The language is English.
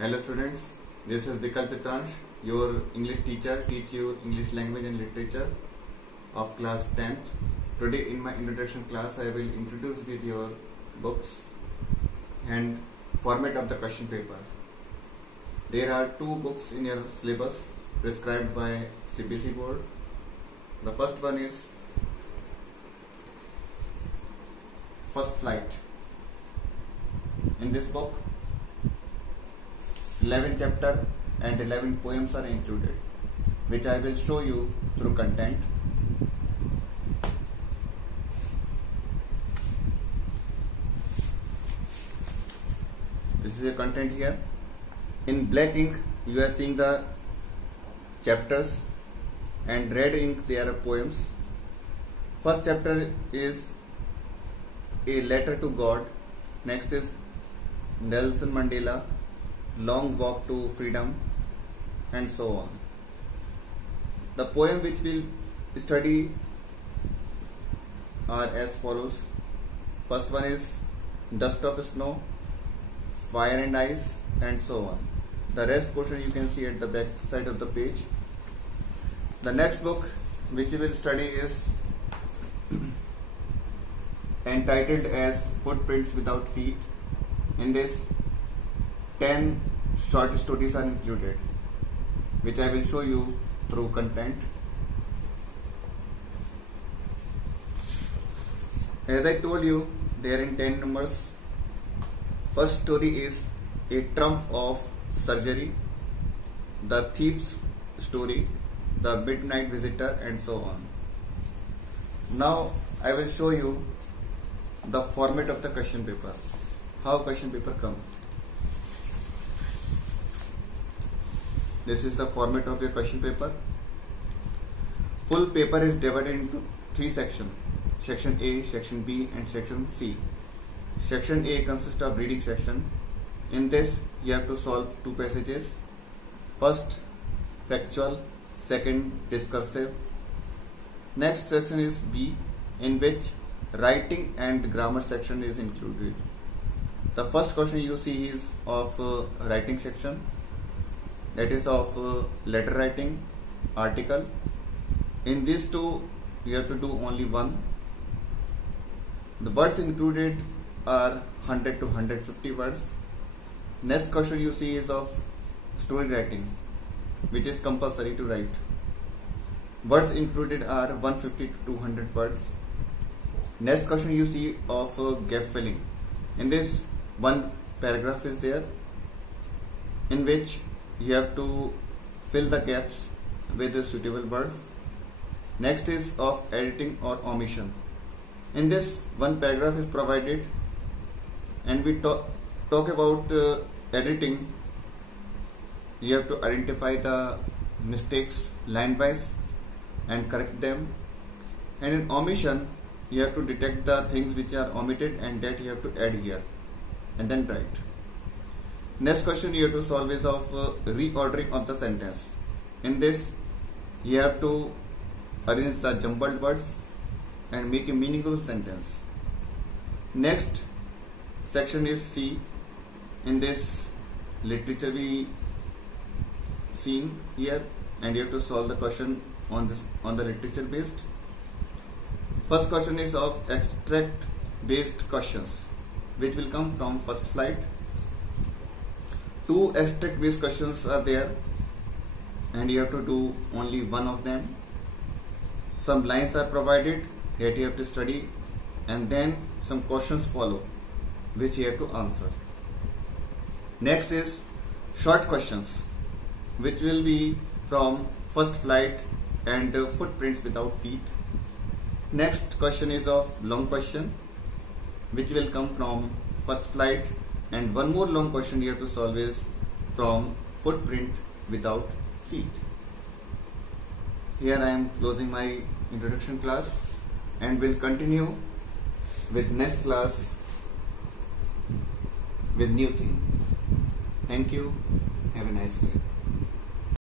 Hello students, this is Vikalp Pitransh, your English teacher, teach you English language and literature of class 10th. Today in my introduction class I will introduce with your books and format of the question paper. There are two books in your syllabus prescribed by CBSE board. The first one is First Flight. In this book 11 chapter and 11 poems are included, which I will show you through content. This is the content here. In black ink you are seeing the chapters, and red ink there are poems. First chapter is A Letter to God. Next is Nelson Mandela, Long Walk to Freedom, and so on. The poem which we'll study are as follows. First one is Dust of Snow, Fire and Ice, and so on. The rest portion you can see at the back side of the page. The next book which we will study is entitled as Footprints Without Feet. In this 10 short stories are included, which I will show you through content. As I told you, they are in 10 numbers. First story is A Triumph of Surgery, The Thief's Story, The Midnight Visitor, and so on. Now I will show you the format of the question paper, how question paper comes. This is the format of your question paper. Full paper is divided into 3 sections. Section A, Section B, and Section C. Section A consists of reading section. In this you have to solve 2 passages. First factual, second discursive. Next section is B, in which writing and grammar section is included. The first question you see is of writing section, that is of letter writing, article. In these two you have to do only one. The words included are 100 to 150 words. Next question you see is of story writing, which is compulsory to write. Words included are 150 to 200 words. Next question you see of gap filling. In this, one paragraph is there in which you have to fill the gaps with the suitable words. Next is of editing or omission. In this, one paragraph is provided, and we talk about editing. You have to identify the mistakes line wise and correct them. And in omission, you have to detect the things which are omitted and that you have to add here and then write. Next question you have to solve is of reordering of the sentence. In this you have to arrange the jumbled words and make a meaningful sentence. Next section is C. In this literature we seen here, and you have to solve the question on the literature based. First question is of abstract based questions, which will come from First Flight. 2 abstract based questions are there, and you have to do only one of them. Some lines are provided that you have to study, and then some questions follow which you have to answer. Next is short questions, which will be from First Flight and Footprints Without Feet. Next question is of long question, which will come from First Flight, and one more long question you have to solve is from Footprint Without Feet. Here I am closing my introduction class, and will continue with next class with new thing. Thank you. Have a nice day.